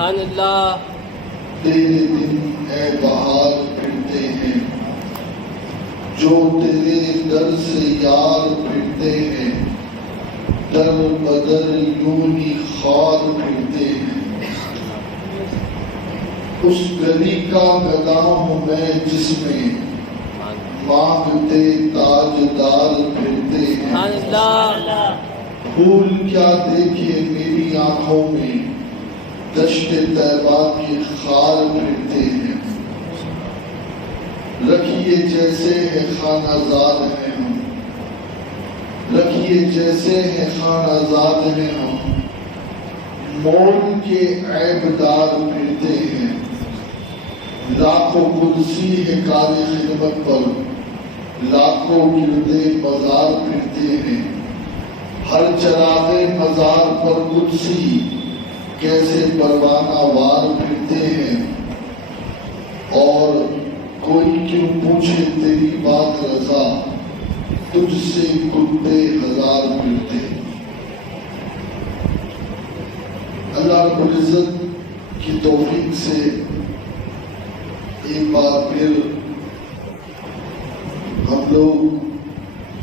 سبحان اللہ. تیرے دن اے بہار پھرتے ہیں جو تیرے در سے یار پھرتے ہیں، در بدر یوں ہی خار پھرتے ہیں. اس گلی کا گدا ہوں میں جس میں مانگتے تاجدار پھرتے ہیں. پھول کیا دیکھے میری آنکھوں میں دشت طیبہ کے خار پھرتے ہیں. رکھیے جیسے ہے خانہ زاد ہیں ہم، رکھیے جیسے ہے خانہ زاد ہیں ہم، مول کے عیب دار پھرتے ہیں. لاکھوں قدسی ہے کار خدمت پر، لاکھوں گردے بازار پھرتے ہیں. ہر چراغ مزار پر قدسی کیسے پروانہ وار پھرتے ہیں. اور کوئی کیوں پوچھے تیری بات رضا، تجھ سے کتے ہزار پھرتے ہیں. اللہ رب العزت کی توفیق سے ایک بار پھر ہم لوگ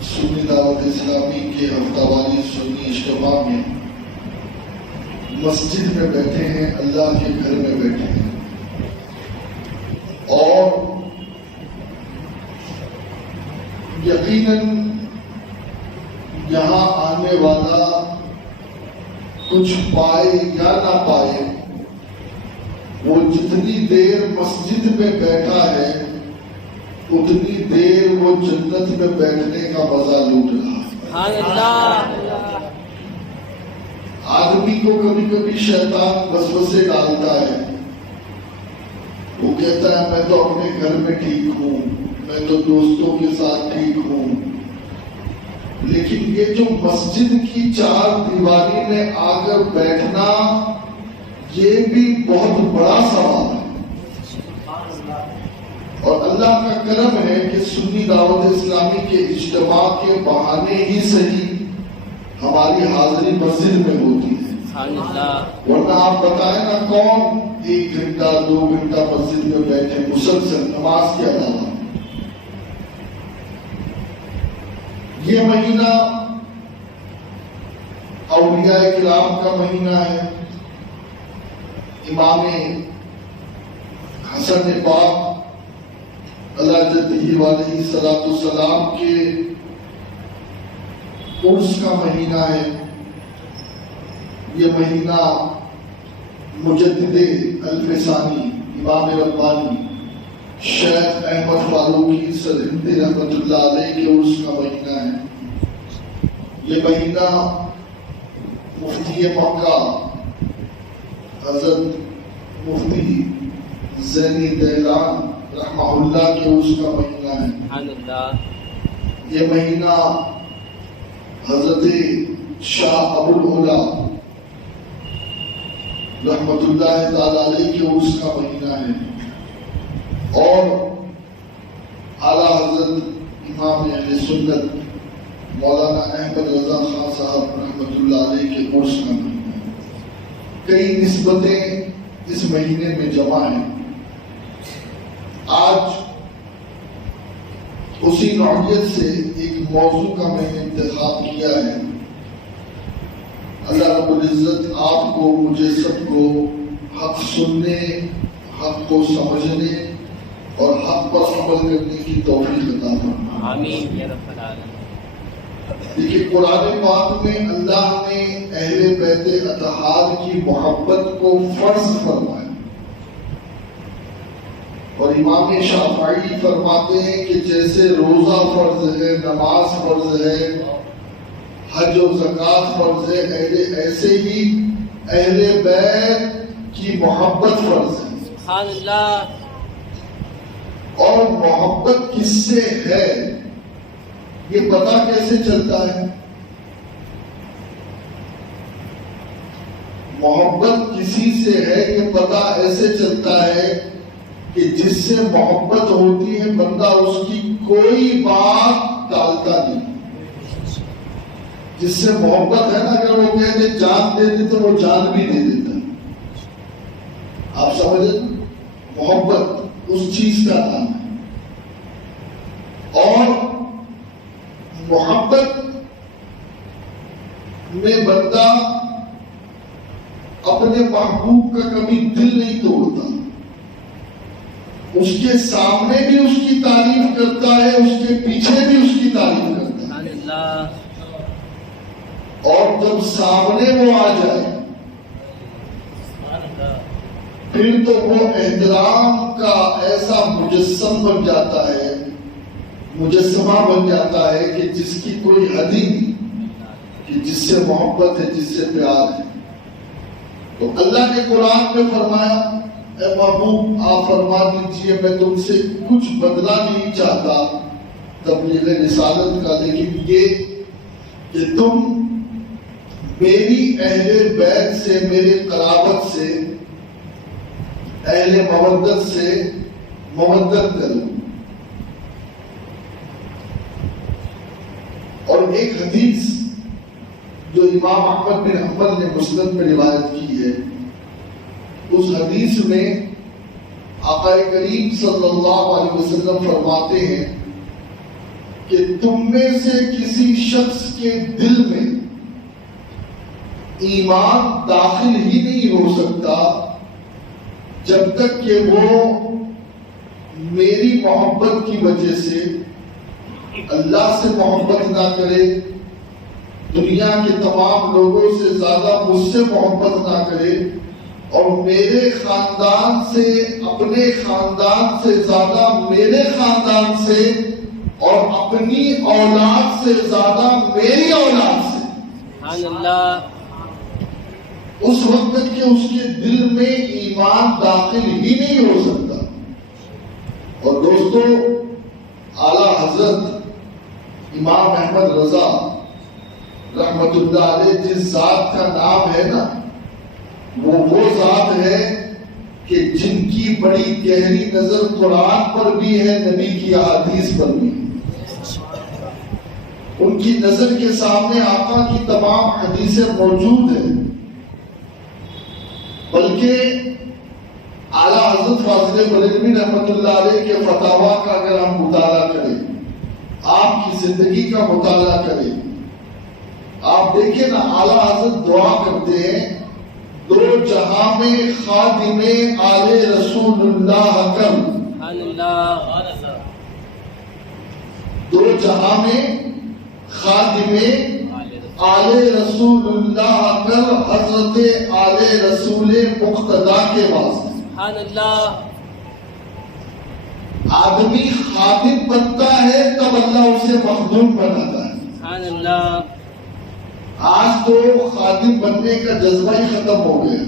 سنی دعوت اسلامی کے ہفتہ واری سنی اجتماع میں مسجد میں بیٹھے ہیں، اللہ کے گھر میں بیٹھے ہیں. اور یقیناً یہاں آنے والا کچھ پائے یا نہ پائے، وہ جتنی دیر مسجد میں بیٹھا ہے اتنی دیر وہ جنت میں بیٹھنے کا مزہ لوٹ رہا ہے. آدمی کو کبھی کبھی شیطان وسوسے ڈالتا ہے. وہ کہتا ہے میں تو اپنے گھر میں ٹھیک ہوں، میں تو دوستوں کے ساتھ ٹھیک ہوں. لیکن یہ جو مسجد کی چار دیواری میں آ کر بیٹھنا، یہ بھی بہت بڑا سوال ہے. اور اللہ کا کرم ہے کہ سنی دعوت اسلامی کے اجتماع کے بہانے ہی صحیح ہماری حاضری مسجد میں ہوتی ہے. ورنہ آپ بتائیں نا کون 1 گھنٹہ 2 گھنٹہ مسجد میں بیٹھے مسلسل نماز کے علاوہ. یہ مہینہ اولیاء کرام کا مہینہ ہے. امام حسن پاک اللہ جدہ علیہ الصلوۃ والسلام کے عرس کا مہینہ ہے. یہ مہینہ مجدد الف ثانی امام ربانی شیخ احمد فاروقی سرہندی رحمۃ اللہ علیہ کے عرس کا مہینہ ہے. یہ مہینہ مفتی مکہ حضرت مفتی زینی دیلان رحمہ اللہ کے عرس کا مہینہ ہے. یہ مہینہ حضرت شاہ ابو العلا رحمۃ اللہ تعالی علیہ کے عرس کا مہینہ ہے. اور اعلیٰ حضرت امام اہل سنت مولانا احمد رضا خان صاحب رحمۃ اللہ علیہ کے عرس کا مہینہ ہے. کئی نسبتیں اس مہینے میں جمع ہیں. آج اسی نوعیت سے ایک موضوع کا میں نے انتخاب کیا ہے. اللہ رب العزت آپ کو مجھے سب کو حق سننے، حق کو سمجھنے اور حق پر عمل کرنے کی توفیق عطا فرمائے. آمین یا رب العالمین. دیکھیے قرآن پاک میں اللہ نے اہل بیت اطہار کی محبت کو فرض فرمایا. اور امام شافعی فرماتے ہیں کہ جیسے روزہ فرض ہے، نماز فرض ہے، حج و زکوٰۃ فرض ہے، ایسے ہی اہل بیت کی محبت فرض ہے. سبحان اللہ. اور محبت کس سے ہے یہ پتہ کیسے چلتا ہے؟ محبت کسی سے ہے یہ پتہ ایسے چلتا ہے کہ جس سے محبت ہوتی ہے بندہ اس کی کوئی بات ٹالتا نہیں. جس سے محبت ہے نا، اگر وہ کہتے جان دے دے تو وہ جان بھی دے دیتا. آپ سمجھیں، محبت اس چیز کا نام ہے، اور محبت میں بندہ اپنے محبوب کا کبھی دل نہیں توڑتا، اس کے سامنے بھی اس کی تعریف کرتا ہے، اس کے پیچھے بھی اس کی تعریف کرتا ہے، اور جب سامنے وہ آ جائے پھر تو وہ احترام کا ایسا مجسمہ بن جاتا ہے کہ جس کی کوئی حد ہی نہیں، کہ جس سے محبت ہے، جس سے پیار ہے۔ تو اللہ نے قرآن میں فرمایا، اے محبوب آپ فرما دیجئے میں تم سے کچھ بدلہ نہیں چاہتا تبلیغ رسالت کا، لیکن یہ کہ تم میری اہل بیت سے، میرے قرابت سے، اہل مودت سے مودت کرو۔ اور ایک حدیث جو امام احمد بن حنبل نے مسند میں روایت کی ہے، اس حدیث میں آقا کریم صلی اللہ علیہ وسلم فرماتے ہیں کہ تم میں سے کسی شخص کے دل میں ایمان داخل ہی نہیں ہو سکتا جب تک کہ وہ میری محبت کی وجہ سے اللہ سے محبت نہ کرے، دنیا کے تمام لوگوں سے زیادہ مجھ سے محبت نہ کرے، اور میرے خاندان سے، اپنے خاندان سے زیادہ میرے خاندان سے، اور اپنی اولاد سے زیادہ میری اولاد سے، سبحان اللہ، اس وقت کہ اس کے دل میں ایمان داخل ہی نہیں ہو سکتا۔ اور دوستو، اعلیٰ حضرت امام احمد رضا رحمت اللہ علیہ جس ذات کا نام ہے نا، وہ ذات ہے کہ جن کی بڑی گہری نظر قرآن پر بھی ہے، نبی کی احادیث پر بھی۔ ان کی نظر کے سامنے آقا کی تمام حدیثیں موجود ہیں، بلکہ اعلیٰ حضرت فاضل بریلوی رحمت اللہ علیہ کے فتاویٰ کا اگر ہم مطالعہ کریں، آپ کی زندگی کا مطالعہ کریں، آپ دیکھیں نا، اعلیٰ حضرت دعا کرتے ہیں، دو جہاں میں خادم آل رسول اللہ کر، دو جہاں میں خادم آل رسول اللہ کر، حضرت آل رسول مقتدیٰ کے واسطے۔ سبحان اللہ، آدمی خادم بنتا ہے تب اللہ اسے مخدوم بناتا ہے۔ سبحان اللہ، آج تو خادم بننے کا جذبہ ہی ختم ہو گیا،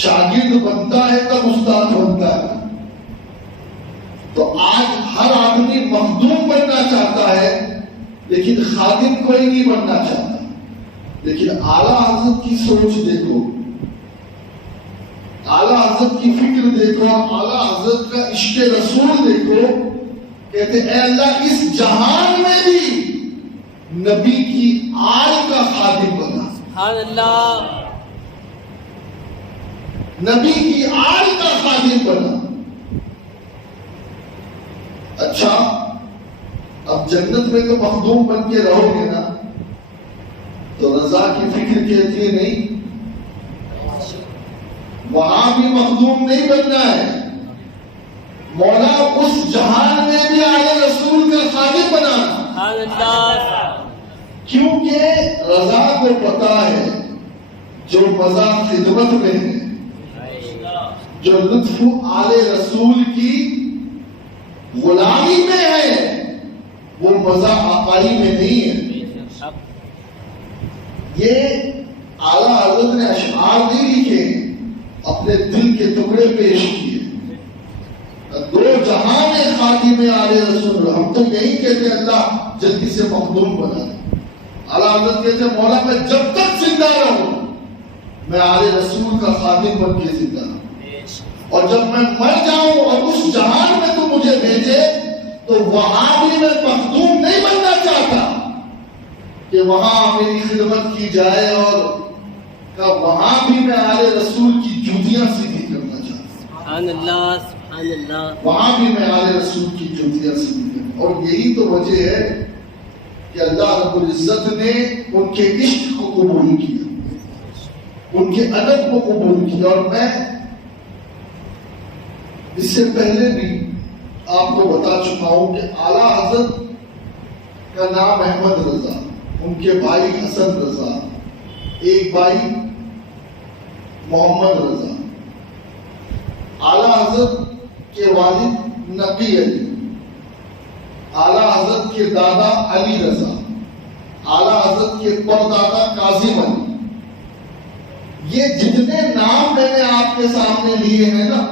شاگرد بنتا ہے تب استاد بنتا ہے۔ تو آج ہر آدمی مخدوم بننا چاہتا ہے لیکن خادم کوئی نہیں بننا چاہتا۔ لیکن اعلیٰ حضرت کی سوچ دیکھو، اعلیٰ حضرت کی فکر دیکھو، اعلیٰ حضرت کا عشق رسول دیکھو، کہتے اے اللہ اس جہان میں بھی نبی کی آل کا خادم بنا، سبحان اللہ، نبی کی آل کا خادم بنا۔ اچھا، اب جنت میں تو مخدوم بن کے رہو گے نا، تو رضا کی فکر کہتی ہے نہیں، وہاں بھی مخدوم نہیں بننا ہے، مولا اس جہان میں بھی آل رسول کا خادم بنانا۔ سبحان اللہ، کیونکہ رضا کو پتا ہے جو مزہ خدمت میں ہے، جو لطف آل رسول کی غلامی میں ہے، وہ مزہ آقائی میں نہیں ہے۔ یہ اعلیٰ حضرت نے اشعار نہیں لکھے، اپنے دل کے ٹکڑے پیش کیے۔ دو جہاں میں خادم آل رسول، ہم تو یہی کہتے ہیں اللہ جلدی سے مخدوم بنا دے۔ اعلیٰ حضرت کہتے ہیں مولا میں جب تک زندہ رہوں میں آل رسول کا خادم بن کے زندہ رہوں، اور جب میں مر جاؤں اور اس جہان میں تو مجھے بھیجے تو وہاں بھی میں مخدوم نہیں بننا چاہتا کہ وہاں میری خدمت کی جائے اور کہ وہاں بھی میں آل رسول کی جوتیاں سیدھی کرنا چاہتا ہوں. سبحان اللہ سبحان اللہ. وہاں بھی میں آل رسول کی جوتیاں سیدھی کرنا. اور یہی تو وجہ ہے کہ اللہ رب العزت نے ان کے عشق کو قبول کیا, ان کے ادب کو قبول کیا. اور میں اس سے پہلے بھی آپ کو بتا چکا ہوں کہ اعلیٰ حضرت کا نام احمد رضا, ان کے بھائی حسن رضا, ایک بھائی محمد رضا. اعلیٰ حضرت کے والد نقی علی, اعلیٰ حضرت کے دادا علی رضا, اعلیٰ حضرت کے پردادا کاظم علی. یہ جتنے نام میں نے آپ کے سامنے لیے ہیں نا,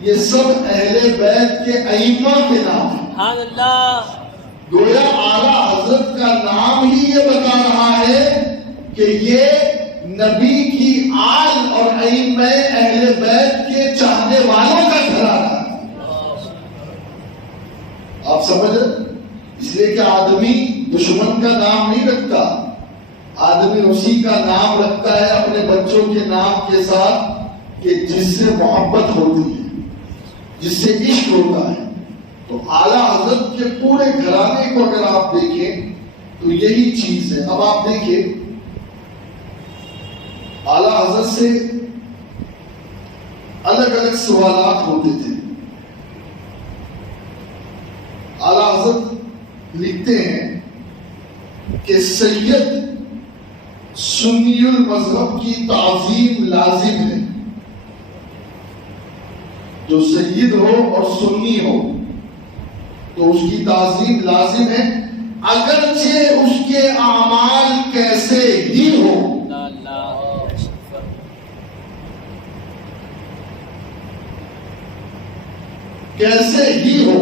یہ سب اہل بیت کے ائمہ کے نام ہیں. سبحان اللہ. گویا اعلیٰ حضرت کا نام ہی یہ بتا رہا ہے کہ یہ نبی کی آل اور ائمہ اہل بیت کے چاہنے والوں کا گھرانہ ہے. آپ سمجھ, اس لیے کہ آدمی دشمن کا نام نہیں رکھتا, آدمی اسی کا نام رکھتا ہے اپنے بچوں کے نام کے ساتھ کہ جس سے محبت ہوتی ہے, جس سے عشق ہوتا ہے. تو اعلیٰ حضرت کے پورے گھرانے کو اگر آپ دیکھیں تو یہی چیز ہے. اب آپ دیکھیں اعلیٰ حضرت سے الگ الگ سوالات ہوتے تھے. اعلیٰ حضرت لکھتے ہیں کہ سید سنی المذہب کی تعظیم لازم ہے. جو سید ہو اور سنی ہو تو اس کی تعظیم لازم ہے, اگرچہ اس کے اعمال کیسے ہی ہو. کیسے ہی ہو.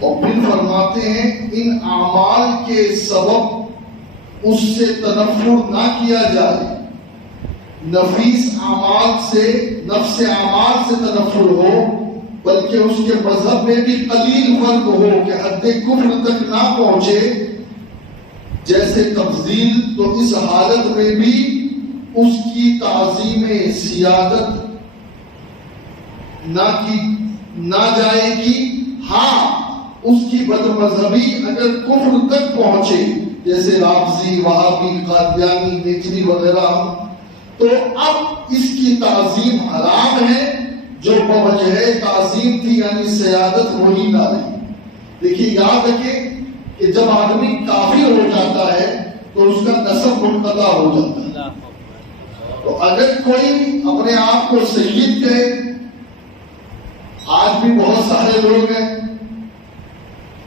اور پھر فرماتے ہیں ان اعمال کے سبب اس سے تنفر نہ کیا جائے, نفیس اعمال سے, نفس اعمال سے تنفر ہو, بلکہ اس کے مذہب میں بھی قلیل فرق ہو کہ حد کفر تک نہ پہنچے جیسے تفضیل. تو اس حالت میں بھی اس کی تعظیم سیادت نہ جائے گی. ہاں اس کی بد مذہبی اگر کفر تک پہنچے جیسے رافضی, وہابی, قادیانی, نیچری وغیرہ, تو اب اس کی تعظیم حرام ہے. جو بوجہ تعظیم تھی یعنی سیادت وہی نہ رہی. دیکھیے یاد رکھیں کہ جب آدمی کافر ہو جاتا ہے تو اس کا نسب منقطع ہو جاتا ہے. تو اگر کوئی اپنے آپ کو سید کہے, آج بھی بہت سارے لوگ ہیں,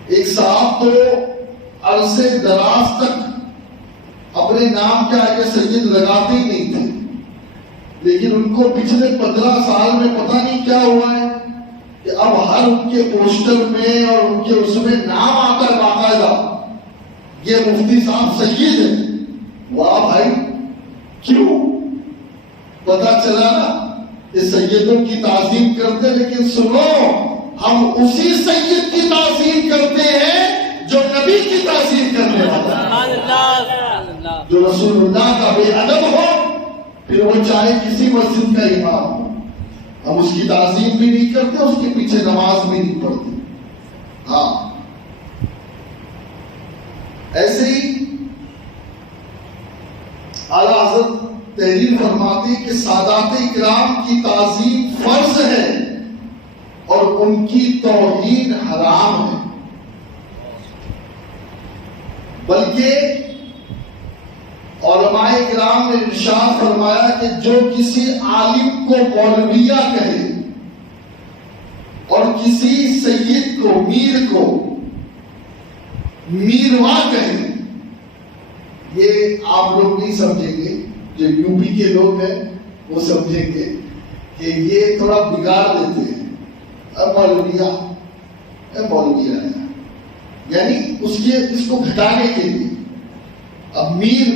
ایک صاحب تو عرصے دراز تک اپنے نام کے آگے سید لگاتے ہی نہیں تھے, لیکن ان کو پچھلے 15 سال میں پتہ نہیں کیا ہوا ہے کہ اب ہر ان کے پوسٹر میں اور ان کے اس میں نام آتا ہے باقاعدہ, یہ مفتی صاحب سید ہے. واہ بھائی, کیوں؟ پتہ چلا نا کہ سیدوں کی تعظیم کرتے, لیکن سنو ہم اسی سید کی تعظیم کرتے ہیں جو نبی کی تعظیم کرنے والا, جو رسول اللہ کا بے ادب ہو, پھر وہ چاہے کسی مسجد کا امام ہو, ہم اس کی تعظیم بھی نہیں کرتے, اس کے پیچھے نماز بھی نہیں پڑھتے. ہاں ایسے ہی اعلیٰ حضرت تحریر فرماتے کہ سادات اکرام کی تعظیم فرض ہے اور ان کی توہین حرام ہے. بلکہ علماء کرام نے ارشاد فرمایا کہ جو کسی عالم کو مولویہ کہے اور کسی سید کو, میر کو میروا کہے, یہ آپ لوگ نہیں سمجھیں گے, جو یو پی کے لوگ ہیں وہ سمجھیں گے کہ یہ تھوڑا بگاڑ دیتے ہیں. اب مولویہ ہے, یعنی اس کو گھٹانے کے لیے. اب میر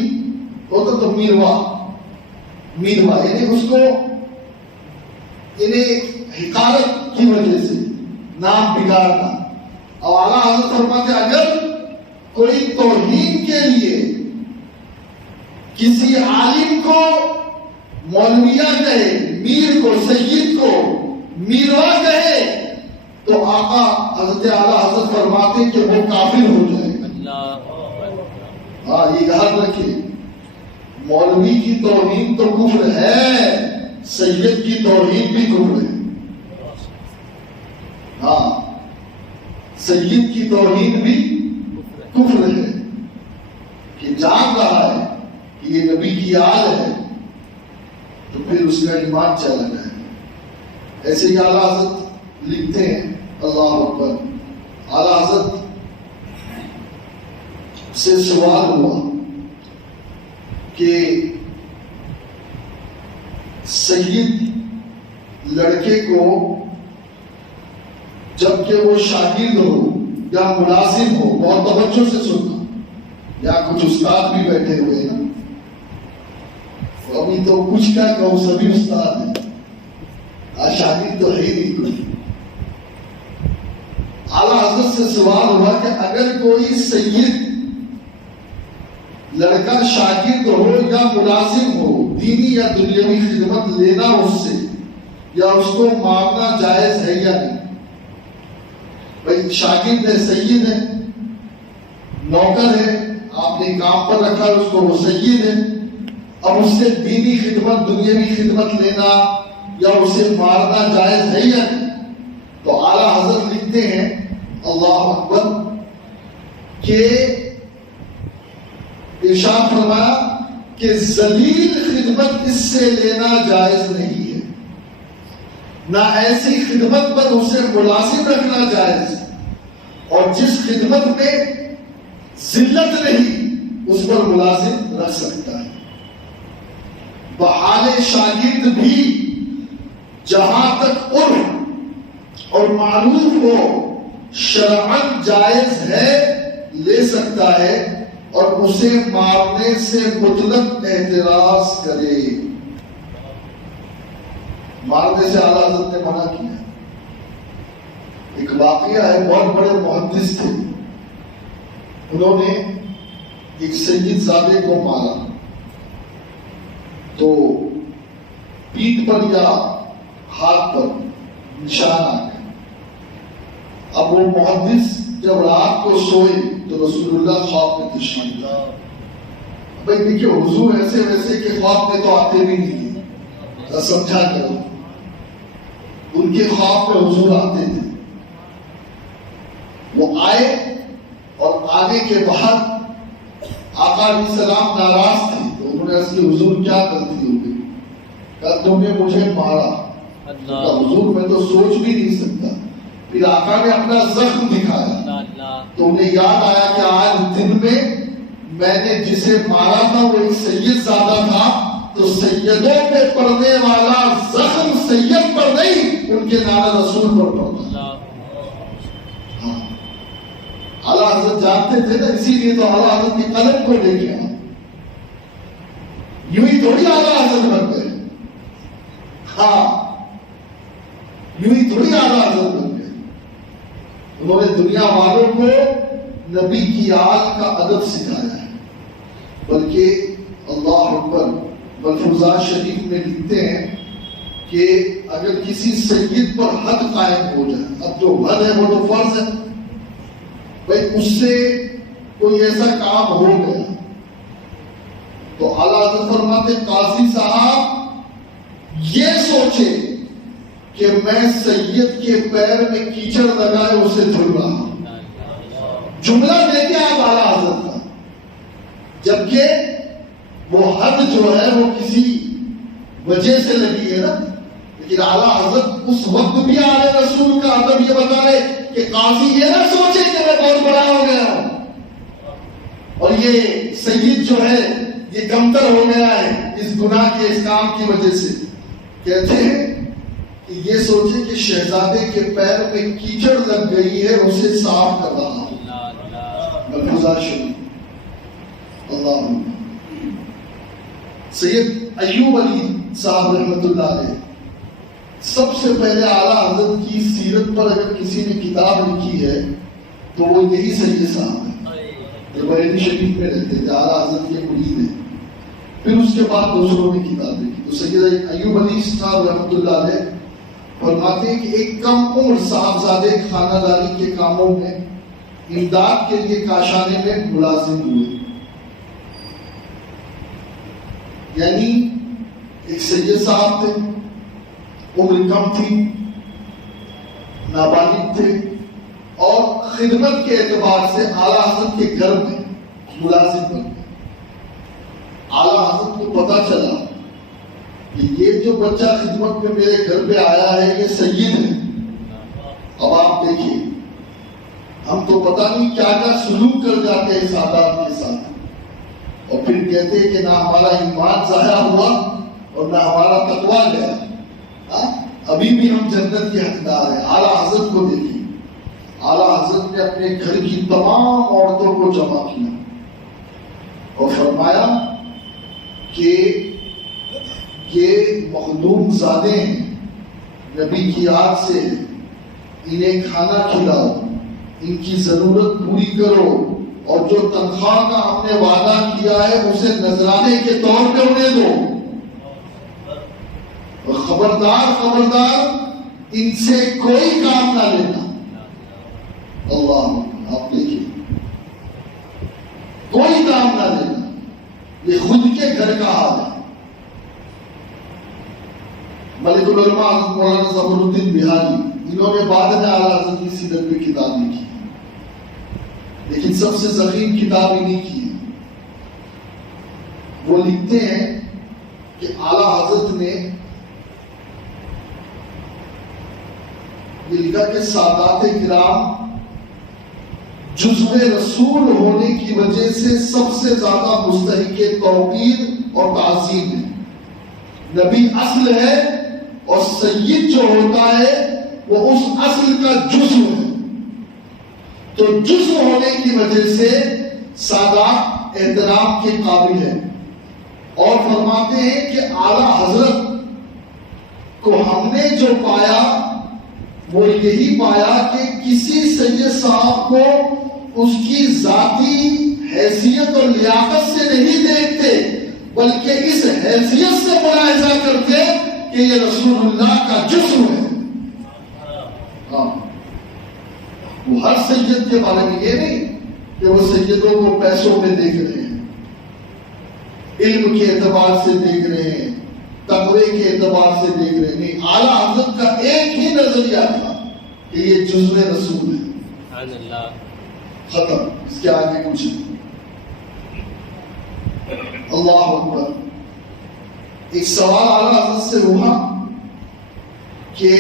ہوتا تو میروا یعنی اس کو حقارت کی وجہ سے نام بگاڑنا. اور اعلیٰ حضرت فرماتے اگر کوئی توہین کے لیے کسی عالم کو مولویہ کہے، میر کو، سید کو میروا کہے تو آقا حضرت اعلیٰ حضرت فرماتے کہ وہ کافر ہو جائے گا۔ ہاں یہ یاد رکھے، مولوی کی توہین تو کفر ہے، سید کی توہین بھی کفر ہے۔ ہاں سید کی توہین بھی کفر ہے، کہ جان رہا ہے کہ یہ نبی کی آل ہے تو پھر اس کا ایمان چلا جائے۔ ایسے ہی اعلیٰ حضرت لکھتے ہیں، اللہ اکبر، اعلیٰ حضرت سے سوال ہوا کہ سید لڑکے کو جب کہ وہ شاگرد ہو یا ملازم ہو، بہت توجہ سے سننا، یا کچھ استاد بھی بیٹھے ہوئے ہیں، ابھی تو کچھ کیا کہوں، سبھی استاد ہیں، شاگرد تو ہے ہی نہیں کوئی۔ اعلیٰ حضرت سے سوال ہوا کہ اگر کوئی سید لڑکا شاگرد ہو یا ملازم ہو، دینی یا دنیاوی خدمت لینا اس سے، یا اس کو مارنا جائز ہے یا نہیں؟ بھائی شاگرد ہے، سید ہے، نوکر ہے، آپ نے کام پر رکھا اس کو، وہ سید ہے، اب اس سے دینی خدمت، دنیاوی خدمت لینا یا اسے مارنا جائز ہے یا نہیں؟ تو اعلیٰ حضرت لکھتے ہیں، اللہ اکبر، کہ ارشاد فرمایا کہ ذلیل خدمت اس سے لینا جائز نہیں ہے، نہ ایسی خدمت پر اسے ملازم رکھنا جائز، اور جس خدمت میں ذلت نہیں اس پر ملازم رکھ سکتا ہے۔ بحال شاگرد بھی جہاں تک عرف اور معروف ہو شرعاً جائز ہے، لے سکتا ہے، اور اسے مارنے سے مطلق اعتراض کرے۔ مارنے سے اعلیٰ حضرت نے منع کیا۔ ایک واقعہ ہے، بہت بڑے محدث تھے، انہوں نے ایک سید زادے کو مارا تو پیٹھ پر یا ہاتھ پر نشان آ گئے۔ اب وہ محدث جب رات کو سوئے تو رسول اللہ خواب میں تشریف لا۔ بھائی دیکھیے حضور ایسے ویسے کہ خواب میں تو آتے بھی نہیں ہیں، سمجھا کرو، ان کے خواب میں حضور آتے تھے۔ وہ آئے اور آنے کے بعد آقا علیہ السلام ناراض تھے تو انہوں نے اس کی حضور کیا غلطی ہو گئی؟ کہا تم نے مجھے مارا۔ حضور میں تو سوچ بھی نہیں سکتا۔ پھر آقا نے اپنا زخم دکھایا تو انہیں یاد آیا کہ آج دن میں نے جسے مارا تھا وہ ایک سید زادہ تھا، تو سیدوں پہ پڑنے والا زخم سید پر نہیں، ان کے نانا رسول پر پڑتا۔ اعلیٰ حضرت جانتے تھے نا، اسی لیے تو اعلیٰ حضرت کی قلم کو لے کے یوں ہی تھوڑی اعلیٰ حضرت بن گئے، ہاں یوں ہی تھوڑی اعلیٰ حضرت بن گئے۔ انہوں نے دنیا والوں کو نبی کی آل کا ادب سکھایا ہے، بلکہ اللہ اکبر ملفوظات شریف میں لکھتے ہیں کہ اگر کسی سید پر حد قائم ہو جائے، اب جو حد ہے وہ تو فرض ہے، بھائی اس سے کوئی ایسا کام ہو گیا تو اعلیٰ حضرت فرماتے قاضی صاحب یہ سوچے کہ میں سید کے پیر میں کیچڑ لگائے اسے دھل رہا ہوں۔ جملہ دیکھیں آپ اعلیٰ حضرت کا، جبکہ وہ حد جو ہے وہ کسی وجہ سے لگی ہے نا، لیکن اعلیٰ حضرت اس وقت بھی آلے رسول کا ادب یہ بتا رہے کہ قاضی یہ نہ سوچے کہ میں بہت بڑا ہو گیا ہوں اور یہ سید جو ہے یہ کمتر ہو گیا ہے اس گناہ کے اس کام کی وجہ سے۔ کہتے ہیں کہ یہ سوچے کہ شہزادے کے پیر میں کیچڑ لگ گئی ہے، اسے صاف کر رہا ہوں۔ ملفوظات شریف، اللہ سید ایوب علی صاحب رحمۃ اللہ علیہ، سب سے پہلے اعلیٰ حضرت کی سیرت پر اگر کسی نے کتاب لکھی ہے تو وہ یہی سید صاحب ہے، جو بریلی شریف میں رہتے تھے، اعلیٰ حضرت کے مرید ہیں۔ پھر اس کے بعد دوسروں نے کتاب لکھی. تو سید ایوب علی صاحب رحمۃ اللہ علیہ فرماتے ہیں کہ ایک کم عمر صاحبزادے خانہ داری کے کاموں میں امداد کے لیے کاشانے میں ملازم ہوئے. یعنی ایک سید صاحب تھے، عمر کم تھی، نابالغ تھے، اور خدمت کے اعتبار سے اعلیٰ حضرت کے گھر میں ملازم بن گئے. اعلیٰ حضرت کو پتا چلا کہ یہ جو بچہ خدمت میں میرے گھر پہ آیا ہے یہ سید ہے. اب آپ دیکھیے، ہم تو پتہ نہیں کیا کیا سلوک کر جاتے ہیں سادات کے ساتھ، اور پھر کہتے ہیں کہ نہ ہمارا ایمان ضائع ہوا اور نہ ہمارا تقویٰ گیا، ابھی بھی ہم جنت کے حقدار ہیں. اعلیٰ حضرت کو دیکھیے، اعلیٰ حضرت نے اپنے گھر کی تمام عورتوں کو جمع کیا اور فرمایا کہ یہ مخدوم زادے ہیں، نبی کی یاد سے انہیں کھانا کھلاؤ، ان کی ضرورت پوری کرو، اور جو تنخواہ کا ہم نے وعدہ کیا ہے اسے نذرانے کے طور پہ انہیں دو. اور خبردار خبردار ان سے کوئی کام نہ لینا. اللہ، آپ دیکھیے، کوئی کام نہ لینا. یہ خود کے گھر کا حال ہے. ملک العلماء مولانا ظفر الدین بہاری، انہوں نے بعد میں اعلیٰ حضرت کی سیرت میں کتاب لکھی، لیکن سب سے ضخیم کتاب انہیں کی ہے. وہ لکھتے ہیں کہ اعلیٰ حضرت نے یہ لکھا کہ سادات کرام جزو رسول ہونے کی وجہ سے سب سے زیادہ مستحق توقیر اور تعظیم ہے. نبی اصل ہے اور سید جو ہوتا ہے وہ اس اصل کا جزو ہے. تو جزو ہونے کی وجہ سے سادات احترام کے قابل ہے. اور فرماتے ہیں کہ اعلیٰ حضرت کو ہم نے جو پایا وہ یہی پایا کہ کسی سید صاحب کو اس کی ذاتی حیثیت اور لیاقت سے نہیں دیکھتے، بلکہ اس حیثیت سے ملاحظہ کرتے کہ یہ رسول اللہ کا جسم ہے. وہ ہر سید کے بارے میں یہ نہیں کہ وہ سیدوں کو پیسوں میں دیکھ رہے ہیں، علم کے اعتبار سے دیکھ رہے ہیں، تقوی کے اعتبار سے دیکھ رہے ہیں. نہیں، اعلیٰ حضرت کا ایک ہی نظریہ تھا کہ یہ جزو رسول ہے. ختم، اس کے آگے کچھ نہیں. اللہ اکبر. ایک سوال اعلیٰ حضرت سے ہوا کہ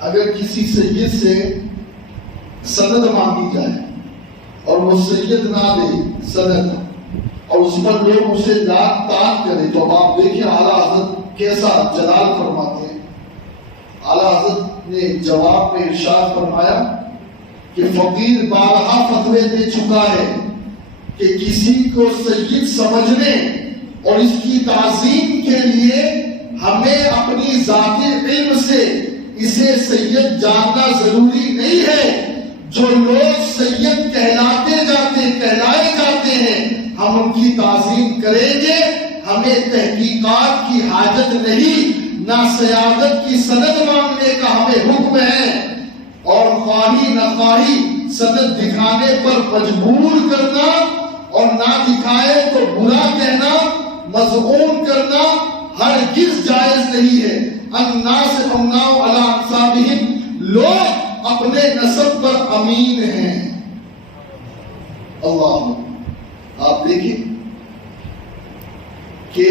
اگر کسی سید سے سند مانگی جائے اور وہ سید نہ دے سند، اور اس پر لوگ اسے لاکھ تان کرے، تو اب آپ دیکھیں اعلیٰ حضرت کیسا جلال فرماتے ہیں. اعلیٰ حضرت نے جواب میں ارشاد فرمایا کہ فقیر بارہا فتوے دے چکا ہے کہ کسی کو سید سمجھنے اور اس کی تعظیم کے لیے ہمیں اپنی ذاتی علم سے اسے سید جاننا ضروری نہیں ہے. جو لوگ سید کہلائے جاتے ہیں ہم ان کی تعظیم کریں گے. ہمیں تحقیقات کی حاجت نہیں، نہ سیادت کی سند مانگنے کا ہمیں حکم ہے، اور خواہی نہ خواہی سند دکھانے پر مجبور کرنا اور نہ دکھائے تو برا کہنا، مذموم کرنا ہرگز جائز نہیں ہے. الناس امناء علی انسابہم، لوگ اپنے نسب پر امین ہیں. اللہ، آپ دیکھیں کہ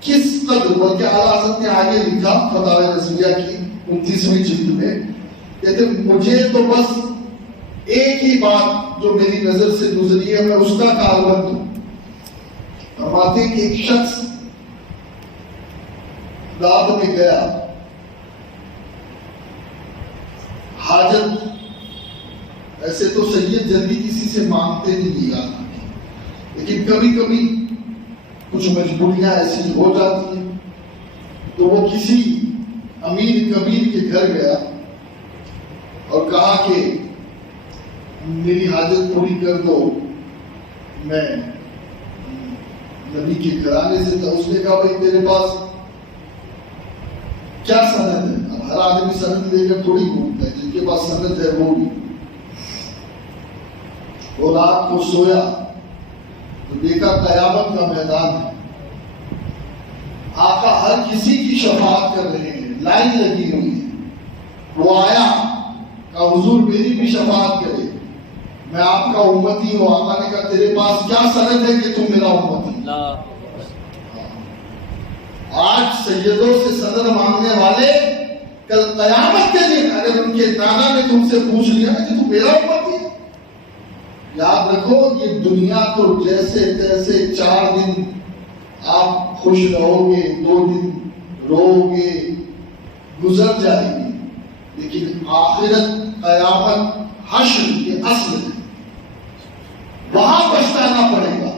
کس قدر، بلکہ اعلیٰ حضرت نے آگے لکھا فتاوی رضویہ کی 29ویں جلد میں، کہتے مجھے تو بس ایک ہی بات جو میری نظر سے گزری ہے میں اس کا کاربند ہوں. فرماتے کہ ایک شخص رات میں گیا، حاجت، ایسے تو سید جلدی کسی سے مانگتے نہیں یاد، لیکن کبھی کبھی کچھ مجبوریاں ایسی ہو جاتی ہیں، تو وہ کسی امیر کبیر کے گھر گیا اور کہا کہ میری حاجت پوری کر دو، میں نبی کے گھرانے سے تھا. اس نے کہا بھائی تیرے پاس کیا سند ہے؟ اب ہر آدمی سند لے کر تھوڑی گھومتا ہے، جن کے پاس سند ہے وہ بھی. وہ رات کو سویا تو دیکھا قیامت کا میدان ہے، آقا ہر کسی کی شفاعت کر رہے ہیں، لائن لگی ہوئی ہے. وہ آیا کہا حضور میری بھی شفاعت کرے، میں آپ کا امتی ہوں. آقا نے کہا تیرے پاس کیا سند ہے کہ تم میرا امتی؟ آج سیدوں سے سند مانگنے والے کل قیامت کے دن اگر ان کے نانا نے تم سے پوچھ لیا کہ تم میرا امتی ہے، یاد رکھو یہ دنیا تو جیسے تیسے 4 دن آپ خوش رہو گے، 2 دن رو گے، گزر جائے گی، لیکن آخرت قیامت حشر یہ اصل ہے، وہاں پچھتانا پڑے گا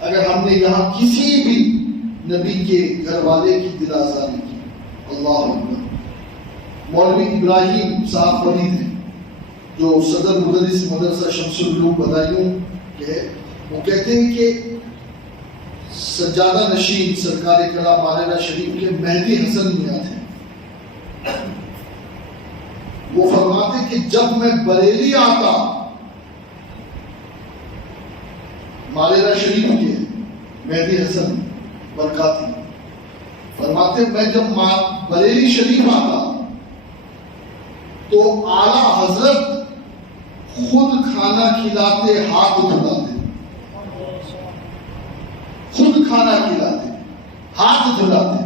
اگر ہم نے یہاں کسی بھی نبی کے گھر والے کی دل آزاری کی. اللہ اکبر. مولوی ابراہیم صاحب فرید ہیں جو صدر مدرس مدرسہ شمس العلوم بدایوں کے، وہ کہتے ہیں کہ سجادہ نشین سرکار کلام مالنا شریف کے مہدی حسن میاں تھے. وہ فرماتے کہ جب میں بریلی آتا، مالنا شریف کے مہدی حسن برکاتی فرماتے میں جب بریلی شریف آتا تو اعلیٰ حضرت خود کھانا کھلاتے، ہاتھ دھلاتے، خود کھانا کھلاتے، ہاتھ دھلاتے.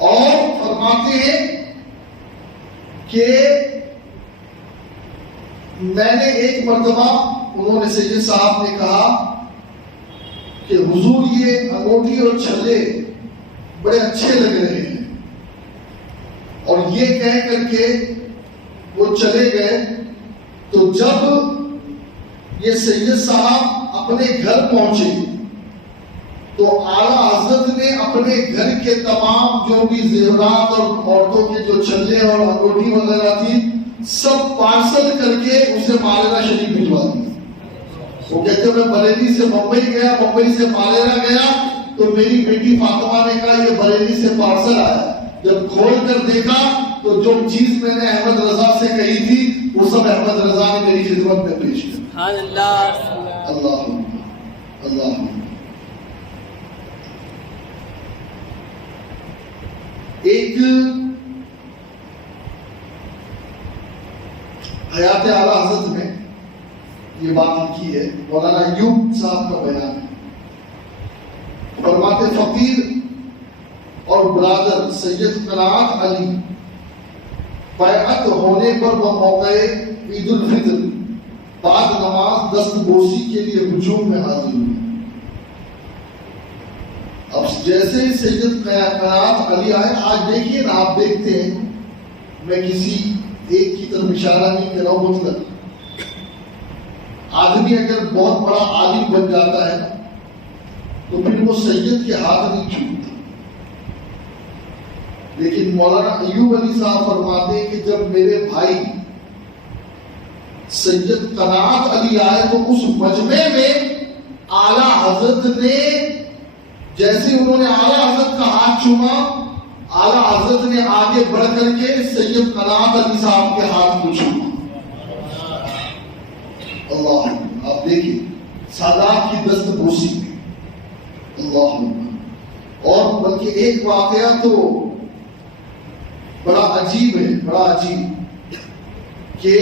اور فرماتے ہیں کہ میں نے ایک مرتبہ، انہوں نے سید صاحب نے کہا کہ حضور یہ انگوٹھی اور چھلے بڑے اچھے لگ رہے ہیں، اور یہ کہہ کر کے وہ چلے گئے. تو جب یہ سید صاحب اپنے گھر پہنچے تو اعلیٰ حضرت نے اپنے گھر کے تمام جو بھی زیورات اور عورتوں کے جو چھلے اور انگوٹھی وغیرہ تھی سب پارسل کر کے اسے مالنا شریف بھجوا دی. وہ کہتے میں بریلی سے ممبئی گیا، ممبئی سے مالیرا گیا تو میری بیٹی فاطمہ نے کہا یہ بریلی سے پارسل آیا. جب کھول کر دیکھا تو جو چیز میں نے احمد رضا سے کہی تھی وہ سب احمد رضا نے میری خدمت میں پیش کی. اللہ اللہ. ایک حیات اعلیٰ حضرت میں یہ بات لکھی ہے، مولانا ایوب صاحب کا بیان ہے. فرماتے فقیر اور برادر سید قناعت علی بیعت ہونے پر بموقع عید الفطر بعد نماز دست بوسی کے لیے ہجوم میں حاضر ہوئے. اب جیسے ہی سید قناعت علی آئے، آج دیکھیے نا، آپ دیکھتے ہیں، میں کسی ایک کی طرف اشارہ نہیں کر رہا ہوں، مطلب آدمی اگر بہت بڑا عالم بن جاتا ہے تو پھر وہ سید کے ہاتھ نہیں چھوٹتا. لیکن مولانا ایوب علی صاحب فرماتے ہیں کہ جب میرے بھائی سید قناعت علی آئے تو اس مجمع میں اعلیٰ حضرت نے، جیسے انہوں نے اعلیٰ حضرت کا ہاتھ چوما، اعلیٰ حضرت نے آگے بڑھ کر کے سید قناعت علی صاحب کے ہاتھ کو چوما. اللہ، آپ دیکھیے سادات کی دست بوسی. اللہ. اور بلکہ ایک واقعہ تو بڑا عجیب ہے، بڑا عجیب، کہ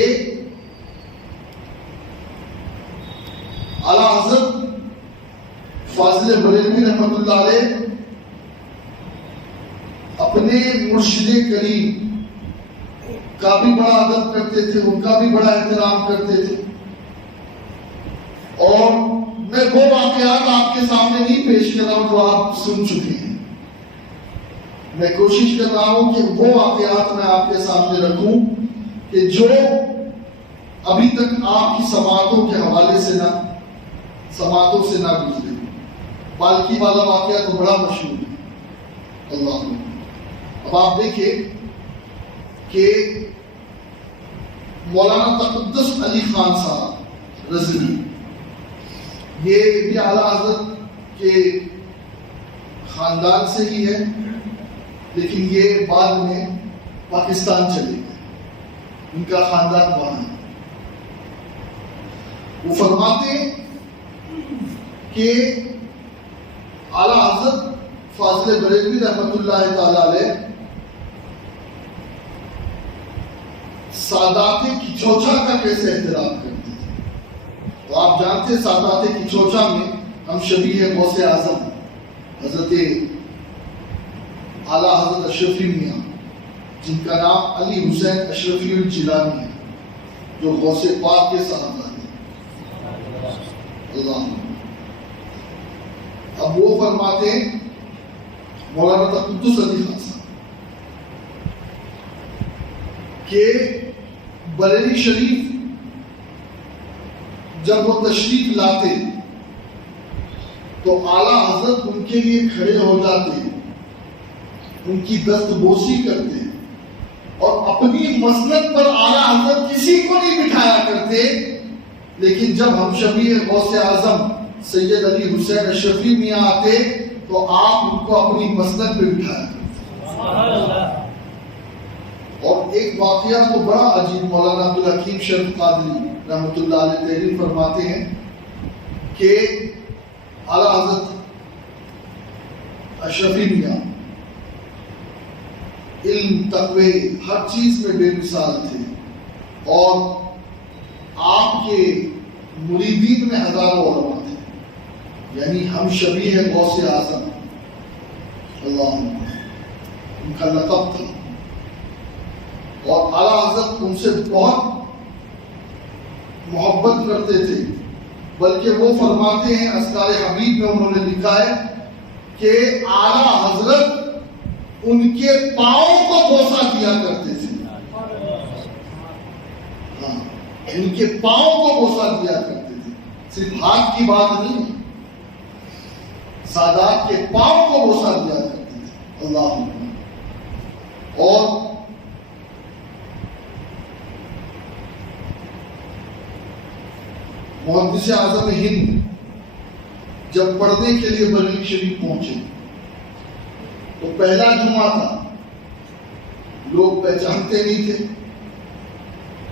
اعلیٰ حضرت فاضل بریلوی رحمۃ اللہ علیہ اپنے مرشد کریم کا بھی بڑا ادب کرتے تھے، ان کا بھی بڑا احترام کرتے تھے. اور میں وہ واقعات آپ کے سامنے نہیں پیش کر رہا ہوں جو آپ سن چکے ہیں، میں کوشش کر رہا ہوں کہ وہ واقعات میں آپ کے سامنے رکھوں کہ جو ابھی تک آپ کی سماعتوں کے حوالے سے نہ، سماعتوں سے نہ گزرے. پالکی والا واقعہ تو بڑا مشہور ہے. اللہ. اب آپ دیکھیں کہ مولانا تقدس علی خان صاحب رضوی، یہ بھی اعلیٰ حضرت کے خاندان سے ہی ہے، لیکن یہ بعد میں پاکستان چلے گئے، ان کا خاندان وہاں ہے۔ وہ فرماتے ہیں کہ اعلیٰ حضرت فاضل بریلوی رحمۃ اللہ تعالی علیہ سادات کچوچا کا کیسے احترام کرتے تھے۔ تو آپ جانتے ہیں سادات کچوچا میں ہم شبیہ غوث اعظم حضرت اعلیٰ حضرت اشرفی میاں، جن کا نام علی حسین اشرفی الجیلانی ہے، جو غوث پاک کے صاحبزادے ہیں۔ اللہ، اب وہ فرماتے ہیں مولانا تقدس علی خان صاحب کہ بریلی شریف جب وہ تشریف لاتے تو اعلیٰ حضرت ان کے لیے کھڑے ہو جاتے، ان کی دست بوسی کرتے، اور اپنی مسند پر اعلیٰ حضرت کسی کو نہیں بٹھایا کرتے، لیکن جب ہم شبیہ غوث اعظم سید علی حسین اشرفی میاں آتے تو آپ ان کو اپنی مسند پہ بٹھایا کرتے۔ اور ایک واقعہ تو بڑا عجیب، مولانا عبدالحکیم شریف قادری رحمۃ اللہ علیہ تحریر فرماتے ہیں کہ اعلیٰ حضرت اشرفی میاں علم، تقوی، ہر چیز میں بے مثال تھے، اور آپ کے مریدین میں ہزاروں علماء تھے، یعنی ہم شبیہ غوث اعظم، اللہ ان کا لقب تھا، اور اعلیٰ حضرت ان سے بہت محبت کرتے تھے، بلکہ وہ فرماتے ہیں اذکار حبیب میں انہوں نے لکھا ہے کہ اعلیٰ حضرت ان کے پاؤں کو بوسہ دیا کرتے تھے، ہاں ان کے پاؤں کو بوسہ دیا کرتے تھے، صرف ہاتھ کی بات نہیں، سادات کے پاؤں کو بوسہ دیا کرتے تھے۔ اللہ، اور محدث اعظم ہند جب پڑھنے کے لیے بریلی شریف پہنچے تو پہلا جمعہ تھا، لوگ پہچانتے نہیں تھے،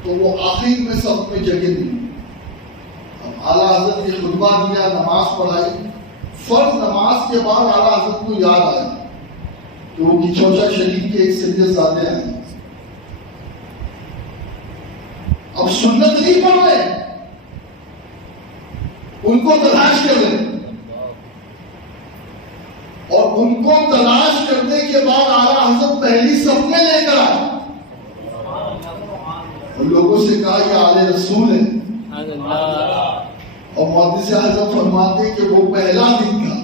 تو وہ آخر میں سب میں جگہ ملی۔ اب اعلیٰ حضرت نے خطبہ دیا، نماز پڑھائی، فرض نماز کے بعد اعلیٰ حضرت کو یاد آئی کہ وہ کچوچا شریف کے ایک سید زادے آئے، اب سنت نہیں پڑھ رہے، ان کو تلاش کر لیں، اور ان کو تلاش کرنے کے بعد اعلیٰ حضرت پہلی صف میں لے کر آئے، اور لوگوں سے کہا یہ آل رسول ہے، اور محدث اعظم فرماتے کہ وہ پہلا دن تھا،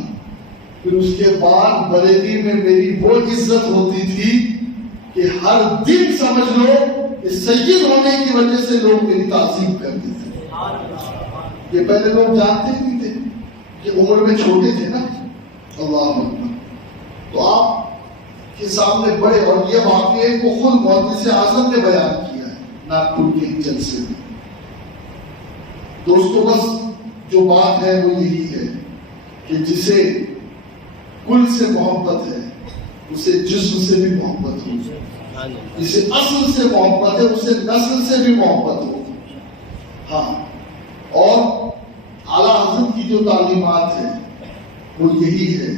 پھر اس کے بعد بریلی میں میری وہ عزت ہوتی تھی کہ ہر دن سمجھ لو کہ سید ہونے کی وجہ سے لوگ میری تعظیم کرتے تھے۔ یہ پہلے لوگ جانتے نہیں تھے کہ عمر میں چھوٹے تھے نا، اللہ اکبر، تو آپ کے سامنے بڑے، اور یہ واقعے کو خود محدث اعظم نے بیان کیا ہے ناگپور کے ایک جلسے میں۔ دوستو بس جو بات ہے وہ یہی ہے کہ جسے کل سے محبت ہے اسے جسم سے بھی محبت ہو، جسے اصل سے محبت ہے اسے نسل سے بھی محبت ہو۔ ہاں، اور اعلیٰ حضرت کی جو تعلیمات ہے وہ یہی ہے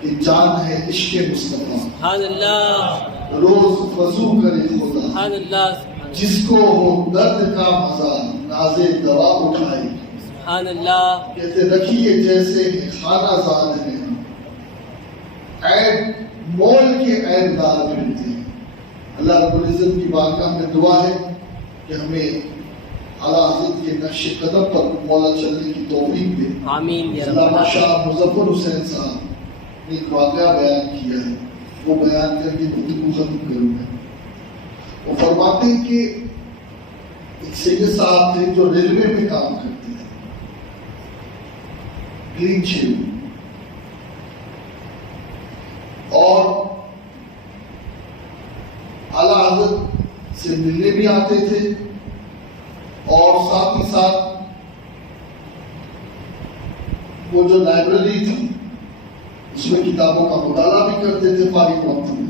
کہ جان ہے عشق مصطفیٰ، سبحان اللہ، روز وضو کرے خدا، سبحان اللہ، جس کو ہو درد کا مزہ ناز دوا اٹھائے، سبحان اللہ، کہتے رکھیے جیسے خانہ زاد ہیں، عیب مول کے عیب دار پھرتے ہیں۔ اللہ رب العزت کی بارگاہ میں دعا ہے کہ ہمیں اعلیٰ حضرت کے نقش قدم پر مولا چلنے کی توفیق دے۔ آمین یا رب علامہ العالمین۔ شاہ مظفر حسین صاحب نے ایک واقعہ بیان کیا ہے، وہ بیان کر کے گفتگو ختم کروں گا۔ وہ فرماتے ہیں کہ ایک سید صاحب تھے جو ریلوے میں کام کرتے ہیں، گرین شیپ، اور اعلیٰ حضرت سے ملنے بھی آتے تھے، اور ساتھ ہی ساتھ وہ جو لائبریری تھی اس میں کتابوں کا مطالعہ بھی کرتے تھے فارغ وقت میں.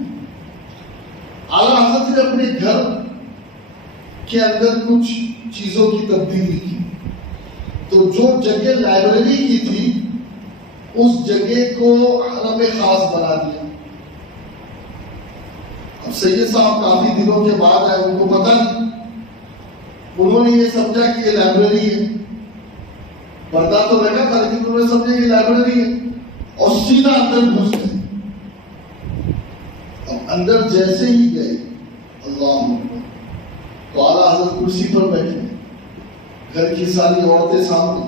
اعلیٰ حضرت نے اپنے گھر کے اندر کچھ چیزوں کی تبدیلی کی. تو جو جگہ لائبریری کی تھی اس جگہ کو حرم خاص بنا دیا. اب سید صاحب کافی دنوں کے بعد آئے, ان کو پتہ نہیں, انہوں نے یہ سمجھا کہ یہ لائبریری ہے. پردہ تو لگا تھا لیکن انہوں نے سمجھا کہ لائبریری ہے اور سیدھا اندر گھس گئے. اب اندر جیسے ہی گئے اللہ اکبر تو اعلیٰ حضرت کرسی پر بیٹھے, گھر کی ساری عورتیں سامنے.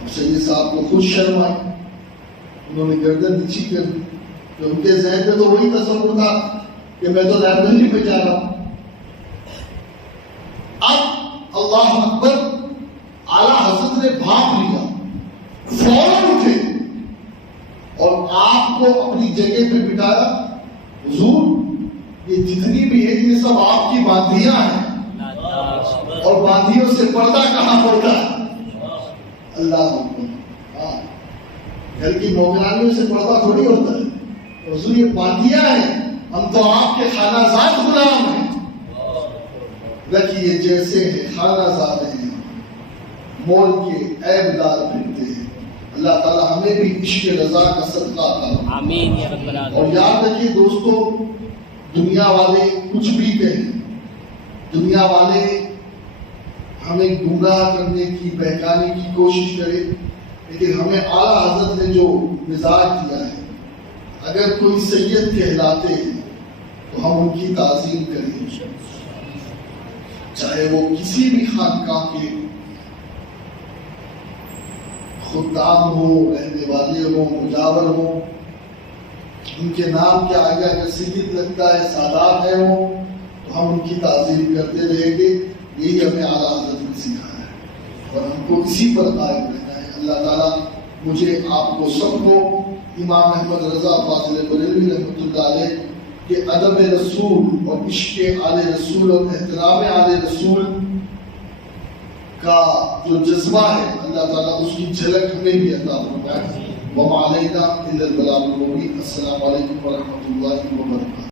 اب سید صاحب کو خود شرم آئی, انہوں نے گردن نیچی کر دی. کہ ان کے ذہن میں تو وہی تصور تھا کہ میں تو لائبریری پہ جا رہا ہوں. اب اللہ اکبر, اعلیٰ حضرت نے بھاپ لیا, فوراً اٹھے اور آپ کو اپنی جگہ پہ بٹھایا. حضور یہ جتنی بھی ہے یہ سب آپ کی باندھیاں ہیں اور باندھیوں سے پردہ کہاں پڑتا ہے. اللہ اکبر, گھر کی نوکرانیوں سے پردہ تھوڑی ہوتا ہے. حضور یہ باندھیاں ہیں, ہم تو آپ کے خانہ زاد غلام ہیں. رکھیے جیسے ہیں خانہ زاد ہیں, مول کے عیب دار پھرتے ہیں. اللہ تعالی ہمیں بھی عشق رضا کا صدقہ عطا. آمین یا رب العالمین. اور یاد رکھیے دوستو, دنیا والے کچھ بھی کہیں, دنیا والے ہمیں گمراہ کرنے کی, بہکانے کی کوشش کرے, لیکن ہمیں اعلیٰ حضرت نے جو مزاج دیا ہے, اگر کوئی سید کہلاتے ہیں تو ہم ان کی تعظیم کریں, چاہے وہ کسی بھی خانقاہ کے خدام ہو, رہنے والے ہوں, مجاور ہوں. ان کے نام کے آگے اگر سید لگتا ہے, سادات ہے وہ, تو ہم ان کی تعظیم کرتے رہیں گے. یہی ہمیں اعلیٰ حضرت نے سکھایا ہے اور ہم کو اسی پر قائم رہنا ہے. اللہ تعالیٰ مجھے, آپ کو, سب کو امام احمد رضا فاضل بریلوی رحمۃ اللہ علیہ کہ ادب رسول اور عشق آل رسول اور احترام آل رسول کا جو جذبہ ہے, اللہ تعالیٰ اس کی جھلک ہمیں بھی عطا فرمائے. وما علینا الا البلاغ المبین. السلام علیکم ورحمۃ اللہ وبرکاتہ.